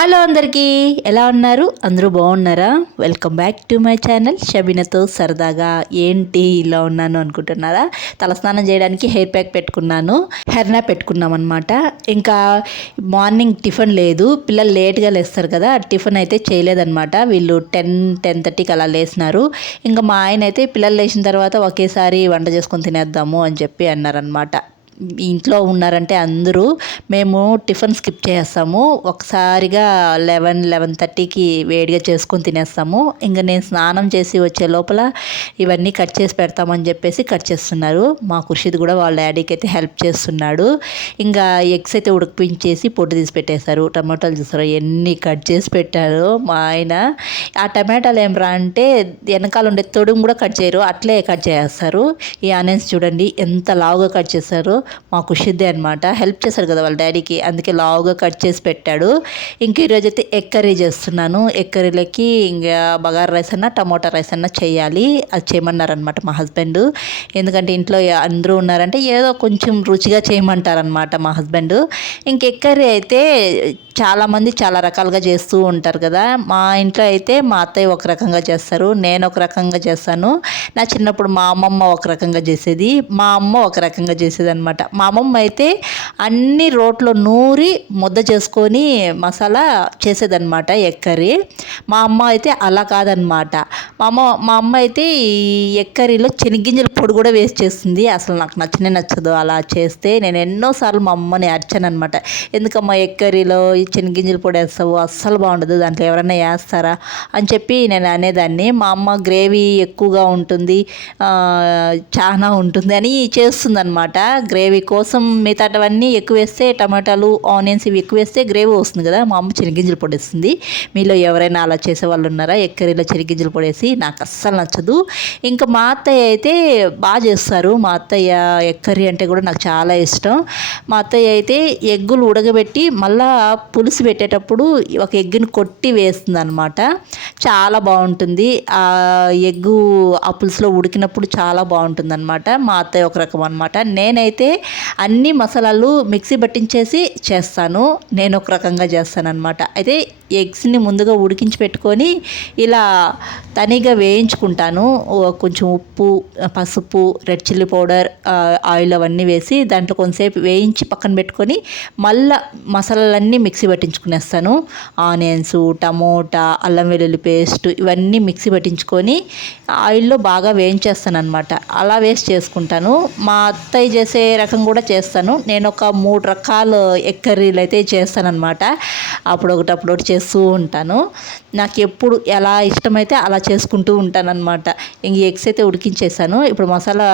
Hello అందరికీ, ఎలా ఉన్నారు? అందరూ బాగున్నారా? Welcome back to my channel షబీనాతో సరదాగా. ఏంటి ఇలా ఉన్నాను అనుకుంటున్నారా? తలస్నానం చేయడానికి హెయిర్ ప్యాక్ పెట్టుకున్నాను, హెర్నా పెట్టుకున్నాం అనమాట. ఇంకా మార్నింగ్ టిఫిన్ లేదు, పిల్లలు లేట్గా లేస్తారు కదా, టిఫిన్ అయితే చేయలేదన్నమాట. వీళ్ళు 10-10:30కి అలా లేసినారు. ఇంకా మా ఆయన అయితే పిల్లలు లేచిన తర్వాత ఒకేసారి వంట చేసుకొని తినేద్దాము అని చెప్పి అన్నారనమాట. ఇంట్లో ఉన్నారంటే అందరూ మేము టిఫిన్ స్కిప్ చేస్తాము, ఒకసారిగా 11-11:30కి వేడిగా చేసుకొని తినేస్తాము. ఇంకా నేను స్నానం చేసి వచ్చే లోపల ఇవన్నీ కట్ చేసి పెడతామని చెప్పేసి కట్ చేస్తున్నారు. మా ఖుషిద్ కూడా వాళ్ళ డాడీకి అయితే హెల్ప్ చేస్తున్నాడు. ఇంకా ఎగ్స్ అయితే ఉడికించేసి పొట్టు తీసి పెట్టేశారు. టమాటాలు చూసారు ఎన్ని కట్ చేసి పెట్టారు మా ఆయన. ఆ టమాటాలు ఏం రా అంటే వెనకాల ఉండే తొడుము కూడా కట్ చేయరు, అట్లే కట్ చేస్తారు. ఈ ఆనియన్స్ చూడండి ఎంత లావుగా కట్ చేశారు. మా ఖుషిద్దే అనమాట, హెల్ప్ చేశాడు కదా వాళ్ళ డాడీకి, అందుకే లావుగా కట్ చేసి పెట్టాడు. ఇంక ఈరోజు అయితే ఎగ్ కర్రీ చేస్తున్నాను. ఎగ్ కర్రీలకి ఇంకా బగారా రైస్ అన్నా టమోటా రైస్ అన్నా చేయాలి. అది చేయమన్నారనమాట మా హస్బెండ్. ఎందుకంటే ఇంట్లో అందరూ ఉన్నారంటే ఏదో కొంచెం రుచిగా చేయమంటారనమాట మా హస్బెండ్. ఇంక ఎగ్ కర్రీ అయితే చాలామంది చాలా రకాలుగా చేస్తూ ఉంటారు కదా. మా ఇంట్లో అయితే మా అత్తయ్య ఒక రకంగా చేస్తారు, నేను ఒక రకంగా చేస్తాను. నా చిన్నప్పుడు మా అమ్మమ్మ ఒక రకంగా చేసేది, మా అమ్మ ఒక రకంగా చేసేది అనమాట. మా అమ్మమ్మ అయితే అన్ని రోట్లో నూరి ముద్ద చేసుకొని మసాలా చేసేదన్నమాట ఎగ్ కర్రీ. మా అమ్మ అయితే అలా కాదనమాట. మా అమ్మ అయితే ఈ ఎగ్ కర్రీలో శనగ్గింజల పొడి కూడా వేస్ట్ చేస్తుంది. అసలు నాకు నచ్చనే నచ్చదు అలా చేస్తే. నేను ఎన్నోసార్లు మా అమ్మని అరిచాను అనమాట, ఎందుకమ్మా ఎగ్ కర్రీలో శనగ్గింజల పొడి వేస్తావు, అస్సలు బాగుండదు, దాంట్లో ఎవరైనా వేస్తారా అని చెప్పి నేను అనేదాన్ని. మా అమ్మ గ్రేవీ ఎక్కువగా ఉంటుంది, చాలా ఉంటుంది అని చేస్తుందన్నమాట. గ్రేవీ కోసం మిగతావన్నీ ఎక్కువ వేస్తే, టమాటాలు ఆనియన్స్ ఇవి ఎక్కువ వేస్తే గ్రేవీ వస్తుంది కదా. మా అమ్మ శనగ్గింజల పొడి వేస్తుంది. మీలో ఎవరైనా అలా చేసే వాళ్ళు ఉన్నారా? ఎగ్ కర్రీలో శనగ్గింజల పొడి వేసి? నాకు అస్సలు నచ్చదు. ఇంకా మా అత్తయ్య అయితే బాగా చేస్తారు. మా అత్తయ్య ఎగ్ కర్రీ అంటే కూడా నాకు చాలా ఇష్టం. మా అత్తయ్య అయితే ఎగ్గులు ఉడకబెట్టి మళ్ళా పులుసు పెట్టేటప్పుడు ఒక ఎగ్గుని కొట్టి వేస్తుంది అనమాట. చాలా బాగుంటుంది ఆ ఎగ్గు, ఆ పులుసులో ఉడికినప్పుడు చాలా బాగుంటుంది అనమాట. మా అత్తయ్య ఒక రకం అనమాట. నేనైతే అన్ని మసాలాలు మిక్సీ పట్టించేసి చేస్తాను, నేను ఒక రకంగా చేస్తాను అనమాట. అయితే ఎగ్స్ని ముందుగా ఉడికించి పెట్టుకొని ఇలా తనిగా వేయించుకుంటాను. కొంచెం ఉప్పు, పసుపు, రెడ్ చిల్లీ పౌడర్, ఆయిల్ అవన్నీ వేసి దాంట్లో కొంతసేపు వేయించి పక్కన పెట్టుకొని మళ్ళీ మసాలాలన్నీ మిక్సీ పట్టించుకునేస్తాను. ఆనియన్స్, టమోటా, అల్లం వెల్లుల్లి పేస్ట్ ఇవన్నీ మిక్సీ పట్టించుకొని ఆయిల్లో బాగా వేయించేస్తాను అనమాట. అలా వేస్ట్ చేసుకుంటాను. మా అత్తయ్య చేసే రకం కూడా చేస్తాను. నేను ఒక 3 రకాల ఎగ్ కర్రీలు అయితే చేస్తానన్నమాట. అప్పుడొకటి చేస్తూ ఉంటాను. నాకు ఎప్పుడు ఎలా ఇష్టమైతే అలా చేసుకుంటూ ఉంటానన్నమాట. ఇంక ఎగ్స్ అయితే ఉడికించేసాను. ఇప్పుడు మసాలా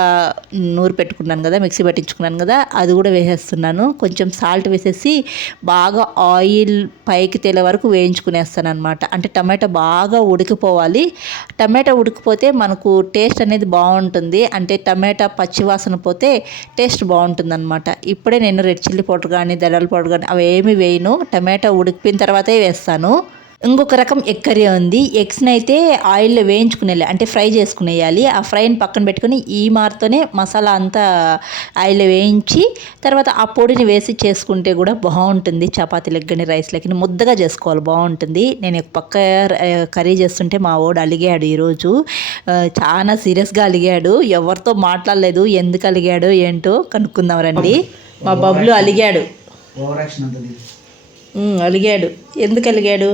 నూరు పెట్టుకున్నాను కదా, మిక్సీ పట్టించుకున్నాను కదా, అది కూడా వేసేస్తున్నాను. కొంచెం సాల్ట్ వేసేసి బాగా ఆయిల్ పైకి తేలే వరకు వేయించుకునేస్తాను అనమాట. అంటే టమాటా బాగా ఉడికిపోవాలి. టమాటా ఉడికిపోతే మనకు టేస్ట్ అనేది బాగుంటుంది. అంటే టమాటా పచ్చివాసన పోతే టేస్ట్ బాగుంటుంది అనమాట. ఇప్పుడే నేను రెడ్ చిల్లీ పౌడర్ కానీ ధనియాల పౌడర్ కానీ అవి ఏమి వేయను, టమాటా ఉడికిపోయిన తర్వాతే వేస్తాను. ఇంకొక రకం ఎగ్ కర్రీ ఉంది. ఎగ్స్ని అయితే ఆయిల్లో వేయించుకునేయాలి, అంటే ఫ్రై చేసుకునేయాలి. ఆ ఫ్రైని పక్కన పెట్టుకుని ఈ మారుతోనే మసాలా అంతా ఆయిల్లో వేయించి తర్వాత ఆ పొడిని వేసి చేసుకుంటే కూడా బాగుంటుంది. చపాతీలకు కానీ రైస్లకి ముద్దగా చేసుకోవాలి, బాగుంటుంది. నేను ఒక పక్క కర్రీ చేస్తుంటే మా వాడు అలిగాడు ఈరోజు, చాలా సీరియస్గా అలిగాడు. ఎవరితో మాట్లాడలేదు, ఎందుకు అలిగాడు ఏంటో కనుక్కుందాం రండి. మా బబ్లు అలిగాడు. అలిగాడు. ఎందుకు అలిగాడు?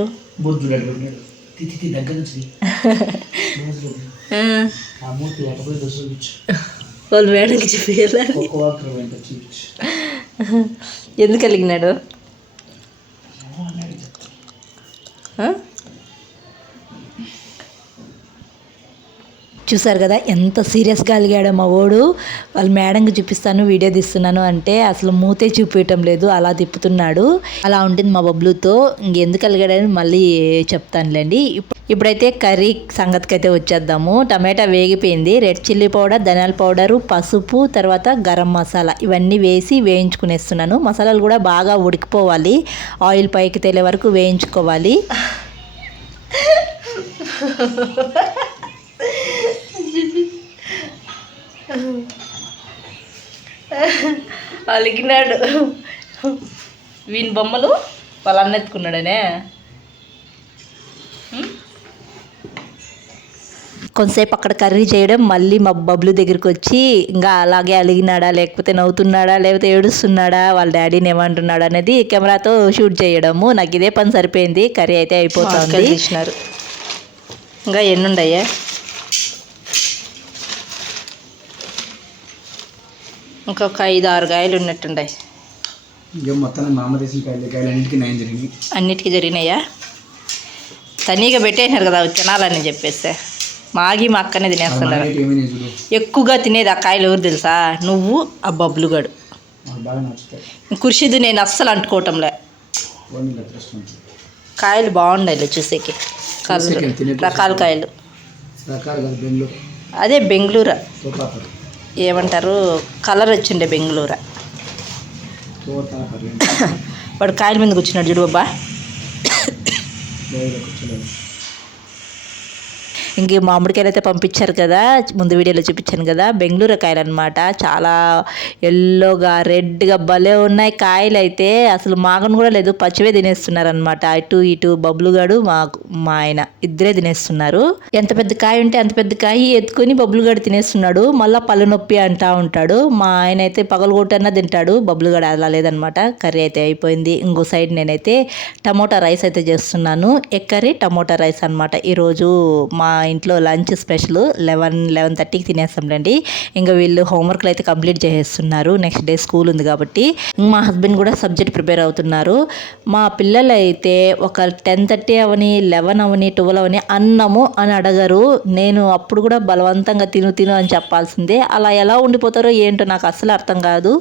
వాళ్ళు మేడకి చెప్పేయాలి. ఎందుకు కలిగినాడు? చూసారు కదా ఎంత సీరియస్గా అలిగాడో మా వాడు. వాళ్ళు మేడంకి చూపిస్తాను, వీడియో తీస్తున్నాను అంటే అసలు మూతే చూపించటం లేదు, అలా తిప్పుతున్నాడు. అలా ఉంటుంది మా బబ్లుతో. ఇంకెందుకు అలిగాడని మళ్ళీ చెప్తానులేండి. ఇప్పుడైతే కర్రీ సంగతికి అయితే వచ్చేద్దాము. టమాటా వేగిపోయింది. రెడ్ చిల్లీ పౌడర్, ధనియాల పౌడరు, పసుపు, తర్వాత గరం మసాలా ఇవన్నీ వేసి వేయించుకునేస్తున్నాను. మసాలాలు కూడా బాగా ఉడికిపోవాలి, ఆయిల్ పైకి తేలే వరకు వేయించుకోవాలి. అలిగినాడు. వీని బొమ్మలు వాళ్ళ అన్న ఎత్తుకున్నాడనే. కొంతసేపు అక్కడ కర్రీ చేయడం, మళ్ళీ మా బబ్లు దగ్గరికి వచ్చి ఇంకా అలాగే అలిగినాడా, లేకపోతే నవ్వుతున్నాడా, లేకపోతే ఏడుస్తున్నాడా, వాళ్ళ డాడీని ఏమంటున్నాడు అనేది కెమెరాతో షూట్ చేయడము. నాకు ఇదే పని సరిపోయింది. కర్రీ అయితే అయిపోతుంది. ఇంకా ఎన్నుండయ్యా? ఇంకొక 5-6 కాయలు ఉన్నట్టుండే. అన్నిటికీ జరిగినాయా? తనీగా పెట్టేసినారు కదా తినాలని చెప్పేస్తే మాగి మా అక్కనే తినేస్తున్నారు. ఎక్కువగా తినేది ఆ కాయలు ఎవరు తెలుసా? నువ్వు, ఆ బబ్లుగాడు. కుర్షిది నేను అస్సలు అంటుకోవటంలే. కాయలు బాగుండాలి చూసేకి, రకాల కాయలు. అదే బెంగళూరు ఏమంటారు, కలర్ వచ్చిండే బెంగళూరు. వాడు కాయల మీద కూర్చున్నాడు చూడు బాబా. ఇంక మామిడికాయలు అయితే పంపించారు కదా, ముందు వీడియోలో చూపించాను కదా, బెంగళూరు కాయలు అనమాట. చాలా ఎల్లోగా రెడ్గా భలే ఉన్నాయి కాయలు అయితే. అసలు మాగను కూడా లేదు, పచ్చివే తినేస్తున్నారు అనమాట. అటు ఇటు బబ్లుగాడు మా ఆయన ఇద్దరే తినేస్తున్నారు. ఎంత పెద్ద కాయ ఉంటే అంత పెద్ద కాయ ఎత్తుకొని బబ్లుగాడు తినేస్తున్నాడు. మళ్ళీ పళ్ళు నొప్పి అంటా ఉంటాడు. మా ఆయన అయితే పగలగొట్టన్నా తింటాడు, బబ్లుగాడు అలా లేదనమాట. కర్రీ అయితే అయిపోయింది. ఇంకో సైడ్ నేనైతే టమోటా రైస్ అయితే చేస్తున్నాను. ఎగ్ కర్రీ టమోటా రైస్ అనమాట. ఈరోజు మా ఇంట్లో లంచ్ స్పెషల్. 11:30కి తినేస్తాంలేండి. ఇంకా వీళ్ళు హోంవర్క్లు అయితే కంప్లీట్ చేసేస్తున్నారు, నెక్స్ట్ డే స్కూల్ ఉంది కాబట్టి. మా హస్బెండ్ కూడా సబ్జెక్ట్ ప్రిపేర్ అవుతున్నారు. మా పిల్లలు అయితే ఒక 10:30 అవని, 11 అవని, 12 అవని అన్నము అని అడగరు. నేను అప్పుడు కూడా బలవంతంగా తిను అని చెప్పాల్సిందే. అలా ఎలా ఉండిపోతారో ఏంటో నాకు అస్సలు అర్థం కాదు.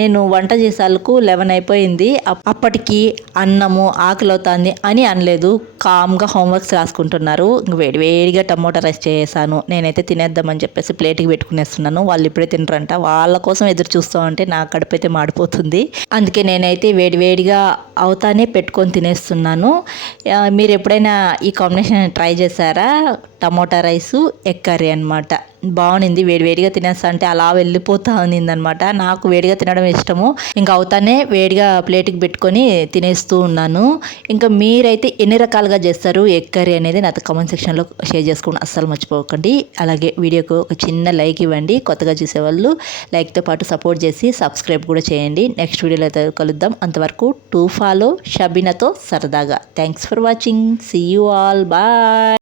నేను వంట చేసేందుకు 11 అయిపోయింది. అప్పటికి అన్నము ఆకలి అవుతుంది అని అనలేదు, కామ్గా హోంవర్క్స్ రాసుకుంటున్నారు. ఇంక వేడిగా టమోటా రైస్ చేసాను. నేనైతే తినేద్దామని చెప్పేసి ప్లేట్కి పెట్టుకునేస్తున్నాను. వాళ్ళు ఇప్పుడే తినరంట, వాళ్ళ కోసం ఎదురు చూస్తూ ఉంటే నా కడుపు అయితే మాడిపోతుంది. అందుకే నేనైతే వేడిగా అవుతానే పెట్టుకొని తినేస్తున్నాను. మీరు ఎప్పుడైనా ఈ కాంబినేషన్ ట్రై చేశారా? టమోటా రైసు ఎగ్ కర్రీ అనమాట. బాగుంది. వేడిగా తినేస్తా అంటే అలా వెళ్ళిపోతా ఉన్నింది అనమాట. నాకు వేడిగా తినడం ఇష్టము. ఇంకా అవుతానే వేడిగా ప్లేట్కి పెట్టుకొని తినేస్తూ ఉన్నాను. ఇంకా మీరైతే ఎన్ని రకాలుగా చేస్తారు ఎగ్ కర్రీ అనేది నాతో కామెంట్ సెక్షన్లో షేర్ చేసుకోండి, అస్సలు మర్చిపోకండి. అలాగే వీడియోకు ఒక చిన్న లైక్ ఇవ్వండి. కొత్తగా చూసేవాళ్ళు లైక్తో పాటు సపోర్ట్ చేసి సబ్స్క్రైబ్ కూడా చేయండి. నెక్స్ట్ వీడియోలో అయితే కలుద్దాం. అంతవరకు టు ఫాలో షబీనాతో సరదాగా. Thanks for watching. See you all. Bye.